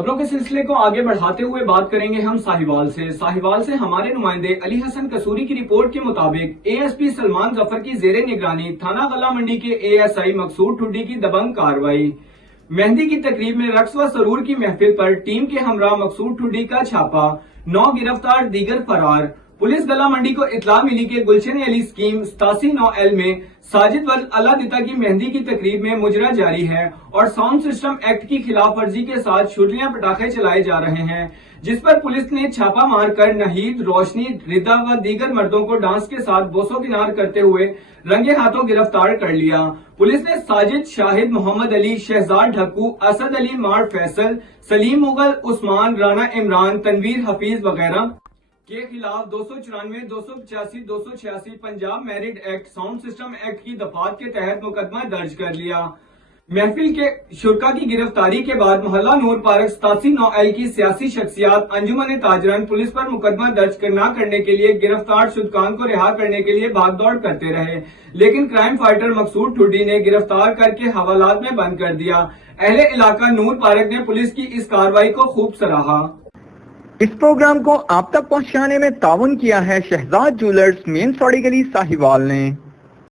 खबरों के सिलसिले को आगे बढ़ाते हुए बात करेंगे हम साहिवाल से हमारे नुमाइंदे अली हसन कसूरी की रिपोर्ट के मुताबिक एएसपी सलमान जफर की जेर निगरानी थाना गला मंडी के एएसआई मकसूद ठुड्डी की दबंग कार्रवाई। मेहंदी की तकरीब में रक्स व सरूर की महफिल पर टीम के हमरा मकसूद ठुड्डी का छापा, 9 गिरफ्तार, दीगर फरार। पुलिस गला मंडी को इतला मिली के गुलशन अली स्कीम 87-9L में साजिद वल अलादिता की मेहंदी की तकरीब में मुजरा जारी है और साउंड सिस्टम एक्ट की खिलाफ वर्जी के साथ शुरलियां पटाखे चलाए जा रहे हैं, जिस पर पुलिस ने छापा मारकर नहीद, रोशनी, रिदा व दीगर मर्दों को डांस के साथ बोसो किनार करते हुए रंगे हाथों गिरफ्तार कर लिया। पुलिस ने साजिद, शाहिद, मोहम्मद अली, शहजाद ढक्कू, असद अली, मार फैसल, सलीम मुगल, उस्मान, राना इमरान, तनवीर हफीज वगैरह के खिलाफ 294, 285, 286 Punjab married act, sound system act की दफात के तहत मुकदमा दर्ज कर लिया। महफिल के शुरका की गिरफ्तारी के बाद मोहल्ला नूर पार्क 87-9L की सियासी शख्सियात अंजुमन ताजरन पुलिस पर मुकदमा दर्ज न करने के लिए गिरफ्तार शुदकान को रिहा करने के लिए भागदौड़ करते रहे, लेकिन क्राइम फाइटर मकसूद ठुड्डी ने गिरफ्तार करके हवालात में बंद कर दिया। अहले इलाका नूर पार्क ने पुलिस की इस कार्रवाई को खूब सराहा। इस प्रोग्राम को आप तक पहुंचाने में ताउन किया है शहजाद ज्वेलर्स, मेन सौड़ी गली, साहिवाल ने।